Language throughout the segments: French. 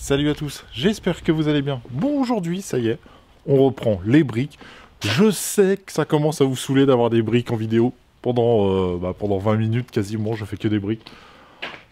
Salut à tous, j'espère que vous allez bien. Bon, aujourd'hui, ça y est, on reprend les briques. Je sais que ça commence à vous saouler d'avoir des briques en vidéo. Pendant 20 minutes quasiment, je fais que des briques.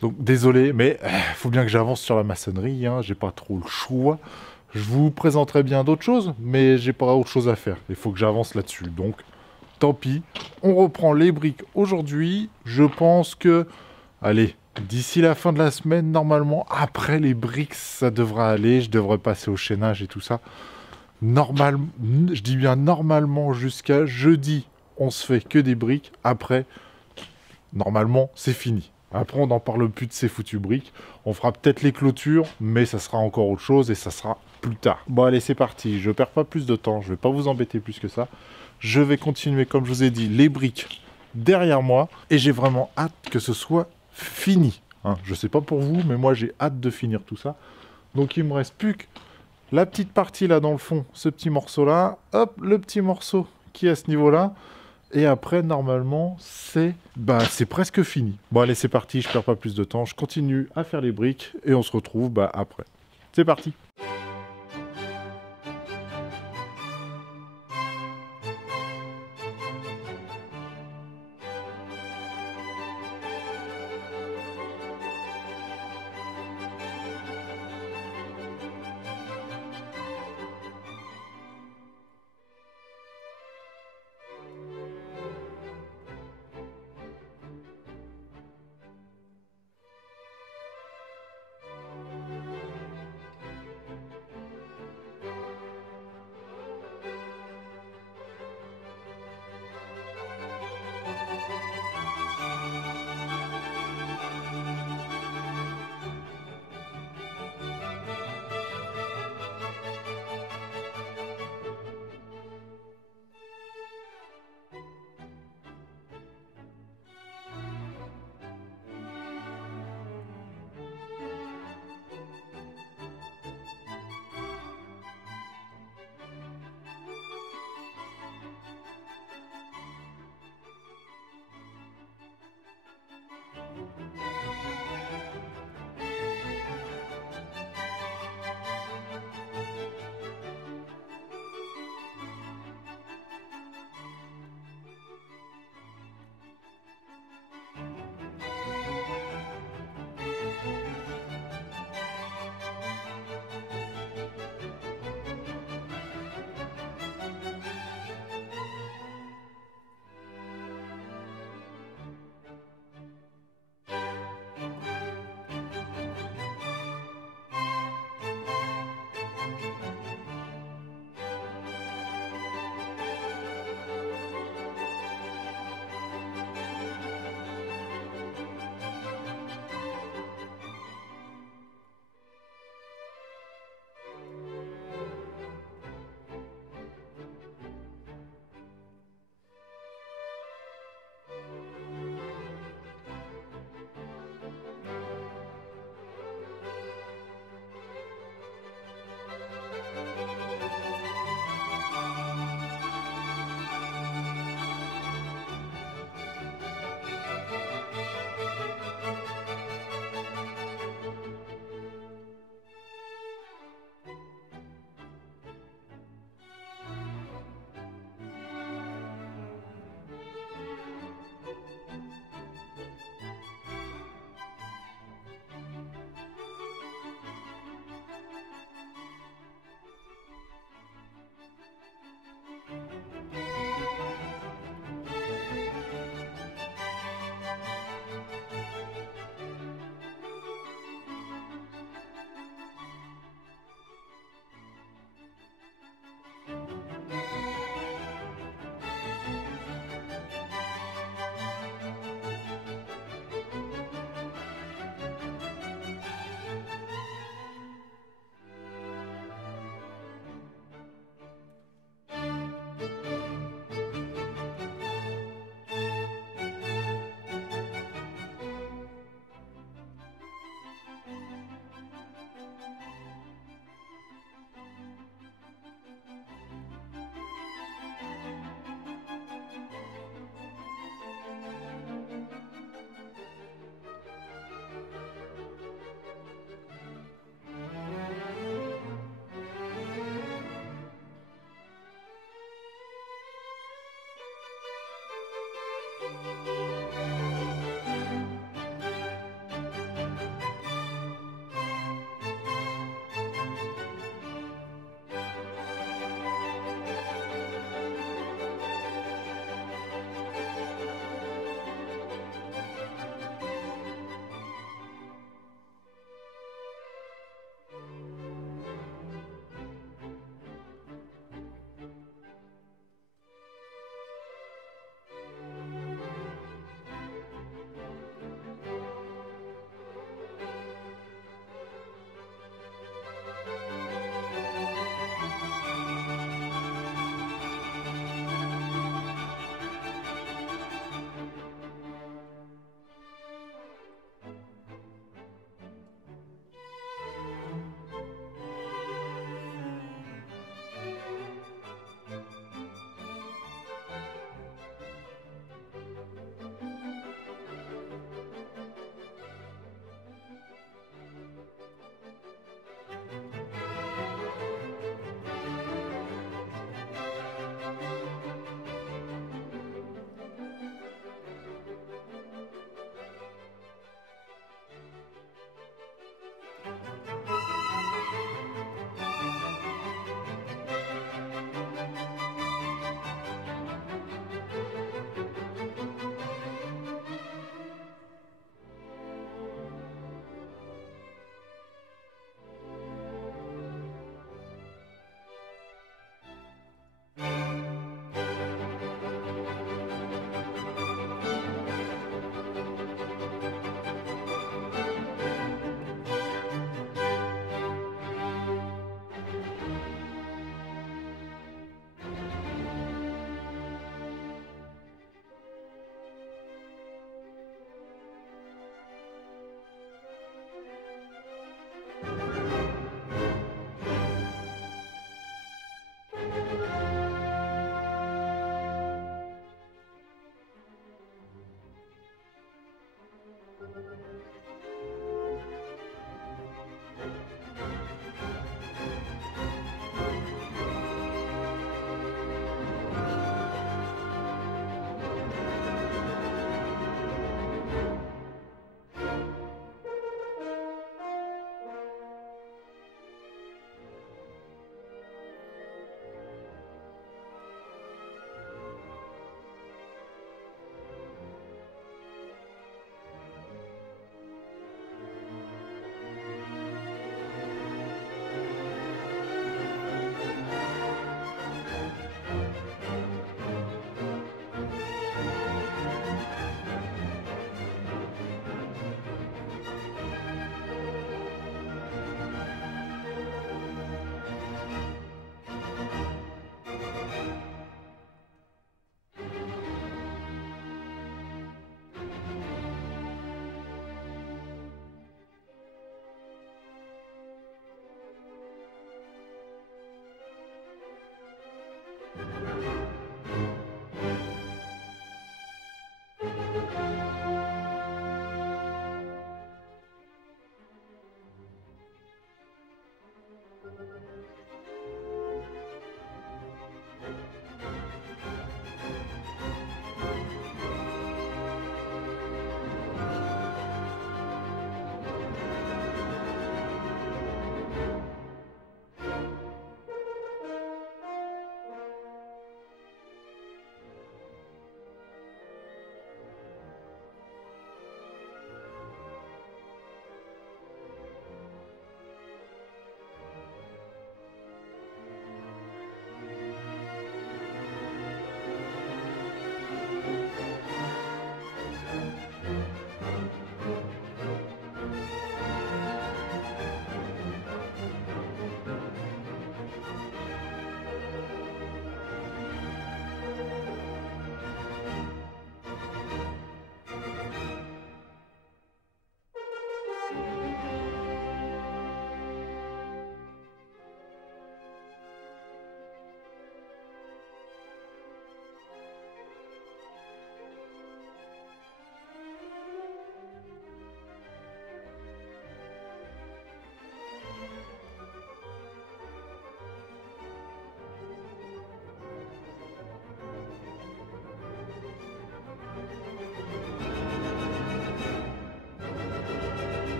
Donc désolé, mais faut bien que j'avance sur la maçonnerie, hein, j'ai pas trop le choix. Je vous présenterai bien d'autres choses, mais j'ai pas autre chose à faire. Il faut que j'avance là-dessus, donc tant pis. On reprend les briques aujourd'hui. Je pense que... Allez, d'ici la fin de la semaine, normalement, après les briques, ça devra aller. Je devrais passer au chaînage et tout ça. Normalement, je dis bien normalement jusqu'à jeudi, on se fait que des briques. Après, normalement, c'est fini. Après, on n'en parle plus de ces foutues briques. On fera peut-être les clôtures, mais ça sera encore autre chose et ça sera plus tard. Bon, allez, c'est parti. Je perds pas plus de temps. Je vais pas vous embêter plus que ça. Je vais continuer, comme je vous ai dit, les briques derrière moi. Et j'ai vraiment hâte que ce soit fini. Hein. Je sais pas pour vous, mais moi, j'ai hâte de finir tout ça. Donc, il me reste plus que la petite partie là dans le fond, ce petit morceau-là. Hop, le petit morceau qui est à ce niveau-là. Et après, normalement, c'est presque fini. Bon, allez, c'est parti, je perds pas plus de temps. Je continue à faire les briques et on se retrouve après. C'est parti.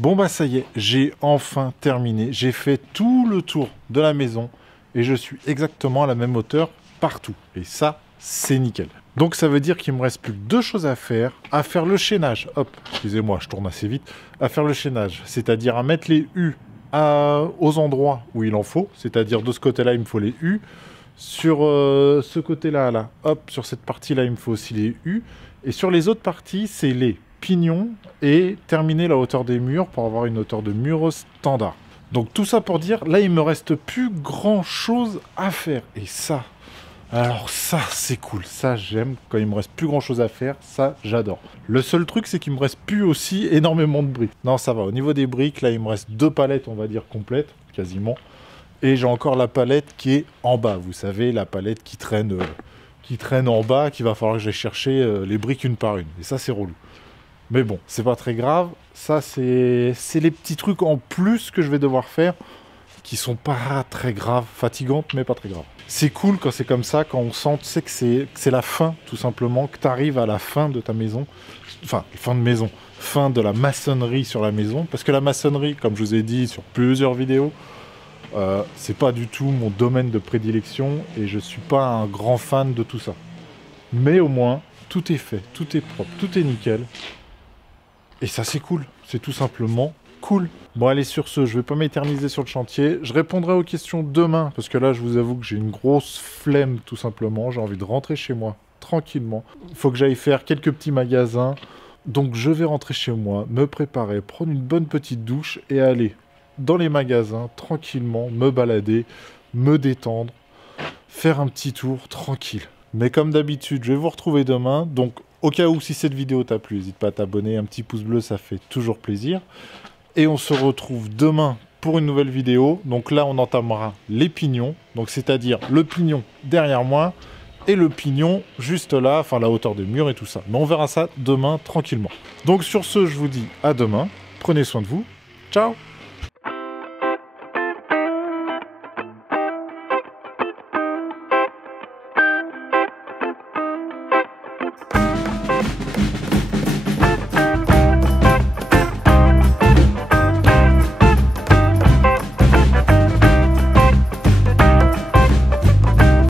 Bon bah ça y est, j'ai enfin terminé. J'ai fait tout le tour de la maison et je suis exactement à la même hauteur partout. Et ça, c'est nickel. Donc ça veut dire qu'il me reste plus que deux choses à faire le chaînage. Hop, excusez-moi, je tourne assez vite. À faire le chaînage, c'est-à-dire à mettre les U aux endroits où il en faut. C'est-à-dire de ce côté-là, il me faut les U. Sur ce côté-là, là, hop, sur cette partie-là, il me faut aussi les U. Et sur les autres parties, c'est les pignons et terminer la hauteur des murs pour avoir une hauteur de mur standard. Donc tout ça pour dire, là, il me reste plus grand-chose à faire. Et ça, alors ça, c'est cool. Ça, j'aime. Quand il me reste plus grand-chose à faire, ça, j'adore. Le seul truc, c'est qu'il me reste plus aussi énormément de briques. Non, ça va. Au niveau des briques, là, il me reste 2 palettes, on va dire, complètes, quasiment. Et j'ai encore la palette qui est en bas. Vous savez, la palette qui traîne en bas, qu'il va falloir que j'aille chercher les briques une par une. Et ça, c'est relou. Mais bon, c'est pas très grave. Ça, c'est les petits trucs en plus que je vais devoir faire qui sont pas très graves, fatigantes, mais pas très graves. C'est cool quand c'est comme ça, quand on sent, tu sais, que c'est la fin, tout simplement, que tu arrives à la fin de ta maison. Enfin, fin de maison. Fin de la maçonnerie sur la maison. Parce que la maçonnerie, comme je vous ai dit sur plusieurs vidéos, c'est pas du tout mon domaine de prédilection et je suis pas un grand fan de tout ça. Mais au moins, tout est fait, tout est propre, tout est nickel. Et ça, c'est cool. C'est tout simplement cool. Bon, allez, sur ce, je vais pas m'éterniser sur le chantier. Je répondrai aux questions demain, parce que là, je vous avoue que j'ai une grosse flemme, tout simplement. J'ai envie de rentrer chez moi, tranquillement. Il faut que j'aille faire quelques petits magasins. Donc, je vais rentrer chez moi, me préparer, prendre une bonne petite douche et aller dans les magasins, tranquillement, me balader, me détendre, faire un petit tour, tranquille. Mais comme d'habitude, je vais vous retrouver demain, donc au cas où si cette vidéo t'a plu, n'hésite pas à t'abonner, un petit pouce bleu, ça fait toujours plaisir. Et on se retrouve demain pour une nouvelle vidéo. Donc là, on entamera les pignons, donc c'est-à-dire le pignon derrière moi et le pignon juste là, enfin la hauteur des murs et tout ça. Mais on verra ça demain tranquillement. Donc sur ce, je vous dis à demain, prenez soin de vous, ciao!